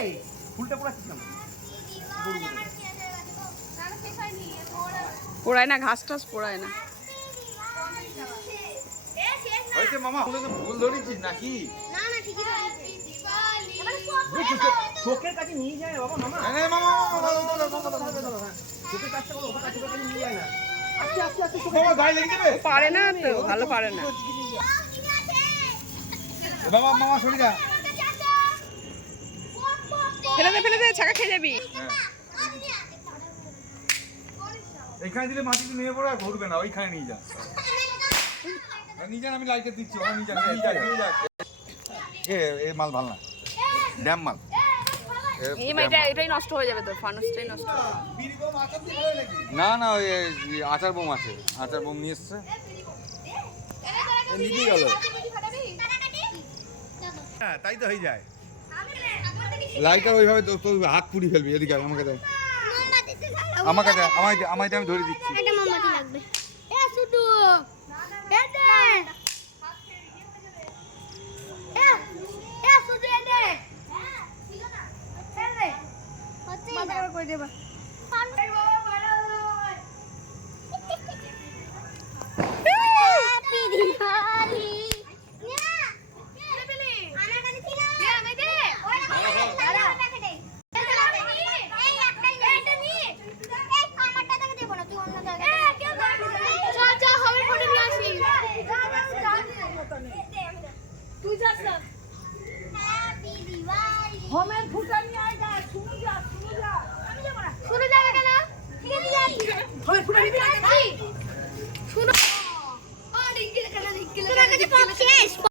এই ফুলটা পোড়াচ্ছিস না? পোড়ায় না, ঘাস টাস পোড়ায় না। হয়েছে মামা, ফুলে তো ফুল ধরেছিস নাকি? না না ঠিকই চোখের কাছে নিয়ে যায় না বাবা মামা। মামা চোখের কাছে ওর কাছে নিয়ে যায় না। গায়ে লেগে যাবে। পারে না তো, ভালো পারে না। বাবা মামা সরে যা। ফেলে দে, ছাকা খেয়ে যাবি। এখানে দিলে মাটিতে নিয়ে পড়ে আর ঘুরবে না, ওইখানে নিয়ে যা। নিয়ে যান, আমি লাইটে দিচ্ছি। নিয়ে যা। এ মাল ভালো না, ড্যাম মাল। এটাই নষ্ট হয়ে যাবে, তো ফানুসটাই নষ্ট হবে। না না, ওই আচার বোম আছে, আচার বোম নিয়ে এসছে, নিতেই গেল। হ্যাঁ তাই তো হয়ে যায়। লাইটার ওইভাবে তো হাত পুড়ি ফেলবি। এদিকে আমাকে দেয়, আমায় আমি ধরে দিচ্ছি। একটা মোমবাতি লাগবে। এ শুধু এ দে এ শুধু এ দে। মাথা করে দেবা। হ্যাপি দিওয়ালি। হমের ফুটা নিয়ে আয় যা, শুনে যা। শুনে যাবে কেন? ঠিক আছে যাই। হমের ফুটা নিবি না? শুনো। ও ডিঙ্গিল কেন ডিঙ্গিল? তোমার কাছে পপ শেষ।